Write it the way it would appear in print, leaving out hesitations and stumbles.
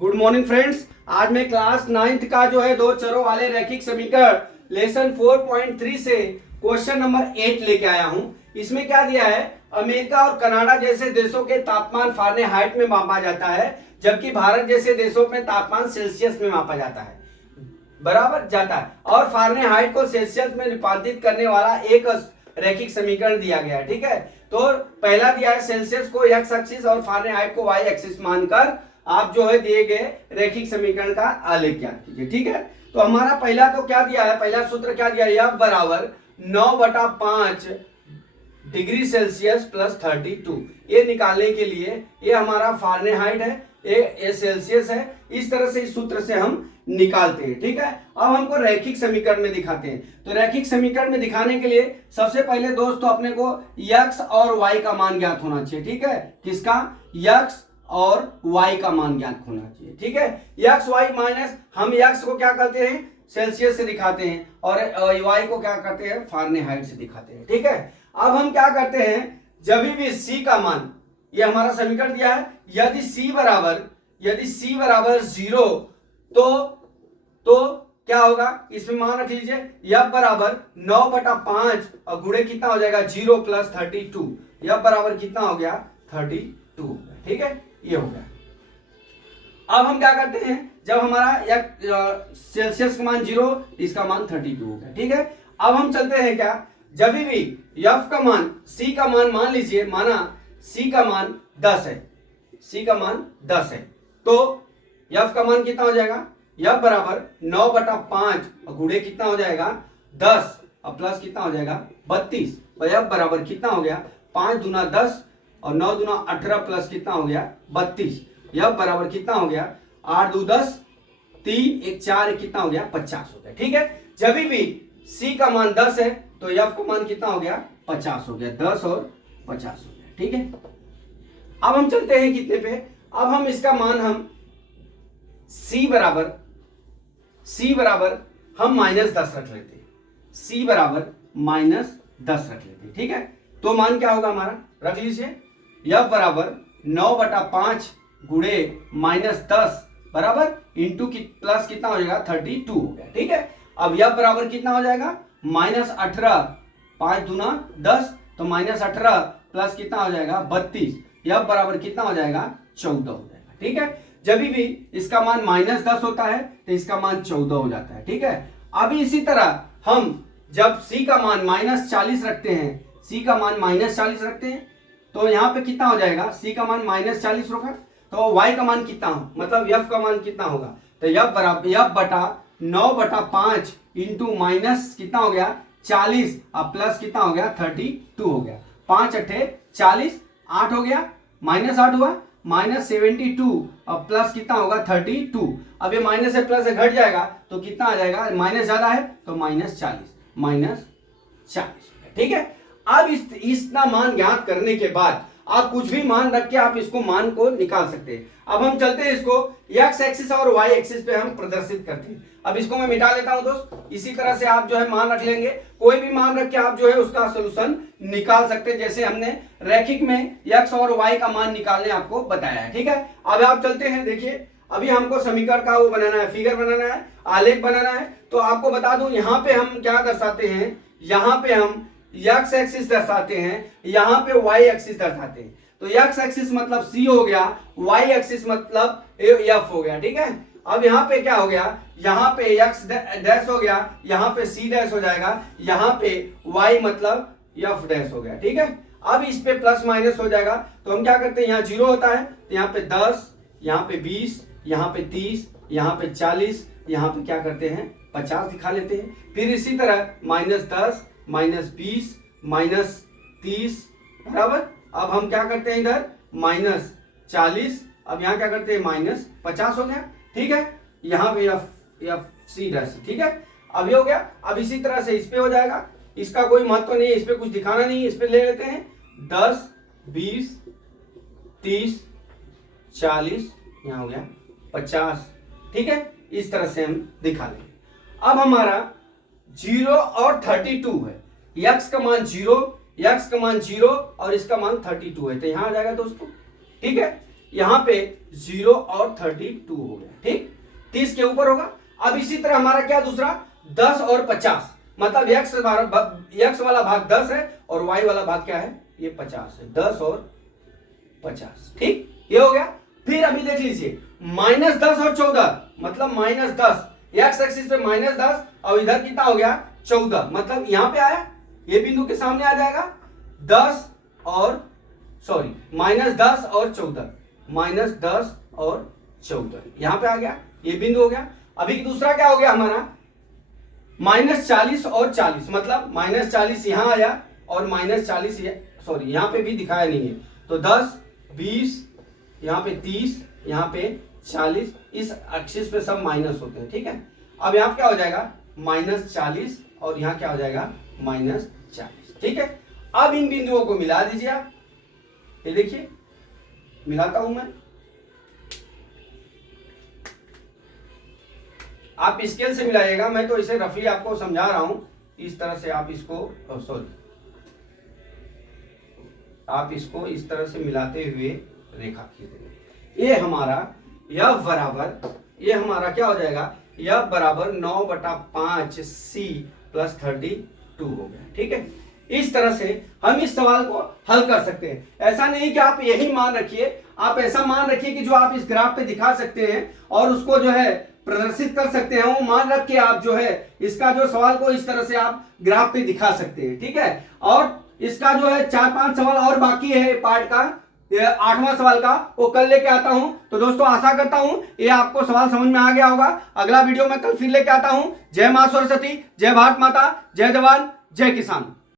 Good morning friends. आज मैं class 9th का जो है दो चरों वाले रैखिक समीकरण लेसन 4.3 से क्वेश्चन नंबर 8 लेके आया हूं। इसमें क्या दिया है, अमेरिका और कनाडा जैसे देशों के तापमान फारेनहाइट में मापा जाता है, जबकि भारत जैसे देशों में तापमान सेल्सियस में मापा जाता है, बराबर जाता है। और फारेनहाइट को सेल्सियस में रूपांतरित करने वाला एक रैखिक समीकरण दिया गया है। ठीक है, तो पहला दिया है सेल्सियस को एक्स एक्सिस और फारेनहाइट को वाई एक्सिस मानकर आप जो है दिए गए रैखिक समीकरण का आलेख ज्ञात कीजिए। ठीक है, तो हमारा पहला तो क्या दिया है, पहला सूत्र क्या दिया है, F बराबर 9/5 डिग्री सेल्सियस प्लस 32। ये निकालने के लिए ये हमारा फारेनहाइट है, ये सेल्सियस है। इस तरह से इस सूत्र से हम निकालते हैं। ठीक है, अब हमको रैखिक समीकरण में दिखाते हैं। तो रैखिक समीकरण में दिखाने के लिए सबसे पहले दोस्तों अपने को x और y का मान ज्ञात होना चाहिए। ठीक है, किसका, x और y का मान ज्ञात होना चाहिए। ठीक है, x y माइनस हम x को क्या करते हैं, सेल्सियस से दिखाते हैं, और y को क्या करते हैं, फारेनहाइट से दिखाते हैं। ठीक है, अब हम क्या करते हैं, जब भी c का मान, ये हमारा समीकरण दिया है, यदि c बराबर 0 तो क्या होगा, इसमें मान रख लीजिए F बराबर 9/5 और गुणे कितना हो जाएगा 0 प्लस 32। F बराबर कितना हो गया, 32 हो गया। ठीक है, ये हो गया। अब हम क्या करते हैं, जब हमारा सेल्सियस का मान 0, इसका मान 32 हो गया। ठीक है, अब हम चलते हैं क्या, जब भी F का मान, C का मान लीजिए, माना C का मान 10 है, C का मान 10 है, तो F का मान कितना हो जाएगा, F बराबर 9/5 और गुणे कितना हो जाएगा 10 और प्लस कितना हो जाएगा 32। तो F बराबर कितना हो गया, 5 दूना 10 और 9 दूना 18 प्लस कितना हो गया 32। F बराबर कितना हो गया, 8 2 10, 3 1 4 1 कितना हो गया 50 हो गया। ठीक है, जब भी C का मान 10 है तो F का मान कितना हो गया 50 हो गया, 10 और 50 हो गया। ठीक है, अब हम चलते हैं कितने पे, अब हम इसका मान हम C बराबर हम -10 रख लेते हैं, C बराबर -10 रख लेते हैं। ठीक है, तो मान क्या होगा हमारा, रख लीजिए F बराबर 9/5 गुणे -10 बराबर इंटू प्लस कितना हो जाएगा 32 हो गया। ठीक है, अब F बराबर कितना हो जाएगा -18, 5 दूना 10 तो -18 प्लस कितना हो जाएगा 32। F बराबर कितना हो जाएगा 14 हो जाएगा। ठीक है, जब भी इसका मान -10 होता है तो इसका मान 14 हो जाता है। ठीक है, अभी इसी तरह हम जब C का मान -40 रखते हैं, C का मान -40 रखते हैं तो यहाँ पे कितना हो जाएगा, C का मान -40 होगा, तो Y का मान कितना हो, मतलब F का मान कितना होगा, तो F बराबर F बटा 9/5 इंटू माइनस कितना हो गया 40 और प्लस कितना हो गया 32 हो गया। 5 8 40, 8 हो गया, -8 हुआ, -72 और प्लस कितना होगा 32। अब ये माइनस से प्लस से घट जाएगा तो कितना आ जाएगा, माइनस ज्यादा है तो -40। ठीक है, अब इतना मान ज्ञात करने के बाद आप कुछ भी मान रख के आप इसको मान को निकाल सकते हैं। अब हम चलते हैं इसको x एक्सिस और y एक्सिस पे हम प्रदर्शित करते हैं। अब इसको मैं मिटा लेता हूं दोस्त, इसी तरह से आप जो है मान रख लेंगे, कोई भी मान रख के आप जो है उसका सोल्यूशन निकाल सकते हैं, जैसे हमने रैखिक में x और y का मान निकालने आपको बताया है। ठीक है, अब आप चलते हैं, देखिए अभी हमको समीकरण का वो बनाना है, फिगर बनाना है, आलेख बनाना है। तो आपको बता दूं यहाँ पे हम क्या दर्शाते हैं, यहाँ पे हम x एक्सिस दर्शाते हैं, यहाँ पे y एक्सिस दर्शाते हैं। तो x एक्सिस मतलब c हो गया, y एक्सिस मतलब f हो गया। ठीक है, अब यहाँ पे क्या हो गया, यहाँ पे x डैश हो गया, यहाँ पे c डैश हो जाएगा, यहाँ पे y मतलब f डैश हो गया। ठीक है, अब इस पे प्लस माइनस हो जाएगा, तो हम क्या करते हैं, यहाँ 0 होता है तो यहाँ पे 10, यहाँ पे 20, यहाँ पे 30, यहाँ पे 40, यहाँ पे क्या करते हैं 50 दिखा लेते हैं। फिर इसी तरह -10, -20, -30 बराबर, अब हम क्या करते हैं इधर -40, अब यहाँ क्या करते हैं -50 हो गया। ठीक है, यहाँ पे F C डैश। ठीक है, अब ये हो गया। अब इसी तरह से इस पे हो जाएगा, इसका कोई महत्व नहीं है, इस पे कुछ दिखाना नहीं है, इस पे ले लेते हैं 10, 20, 30, 40, यहाँ हो गया 50। ठीक है, इस तरह से हम दिखा लेंगे। अब हमारा 0 और 32 है, x का मान 0 और इसका मान 32 है, तो यहां आ जाएगा दोस्तों। ठीक है, यहाँ पे 0 और 32 हो गया, ठीक, 30 के ऊपर होगा। अब इसी तरह हमारा क्या दूसरा 10 और 50, मतलब x वाला भाग 10 है और y वाला भाग क्या है, ये 50 है, 10 और 50, ठीक, ये हो गया। फिर अभी देख लीजिए -10 और 14, मतलब -10, x एक्सिस पे -10 और इधर कितना हो गया 14, मतलब यहां पे आया, ये बिंदु के सामने आ जाएगा -10 और 14, -10 और 14 यहां पे आ गया, ये बिंदु हो गया। अभी दूसरा क्या हो गया हमारा -40 और 40, मतलब -40 यहां आया और -40 यहां पे भी दिखाया नहीं है, तो 10 20 यहां पे 30 यहां पे 40, इस एक्सिस पे सब माइनस होते हैं, ठीक है। अब यहां क्या हो जाएगा -40 और यहां क्या हो जाएगा -40, ठीक है। अब इन बिंदुओं को मिला दीजिए आप, ये देखिए मिलाता हूं मैं, आप स्केल से मिलाइएगा, मैं तो इसे रफली आपको समझा रहा हूं, इस तरह से आप इसको आप इसको इस तरह से मिलाते हुए रेखा खींचेंगे। ये हमारा यह बराबर, ये हमारा क्या हो जाएगा, यह बराबर 9/5 c + 32 हो गया, ठीक है। इस तरह से हम इस सवाल को हल कर सकते हैं। ऐसा नहीं कि आप यही मान रखिए, आप ऐसा मान रखिए कि जो आप इस ग्राफ पे दिखा सकते हैं और उसको जो है प्रदर्शित कर सकते हैं, वो मान रख के आप जो है इसका जो सवाल को इस तरह से आप ग्राफ पे दिखा सकते हैं, ठीक है। और इसका जो है 4-5 सवाल और बाकी है पार्ट का, 8वां सवाल का, वो कल लेके आता हूं। तो दोस्तों आशा करता हूं ये आपको सवाल समझ में आ गया होगा। अगला वीडियो मैं कल फिर लेके आता हूं। जय मां सरस्वती, जय भारत माता, जय जवान, जय किसान।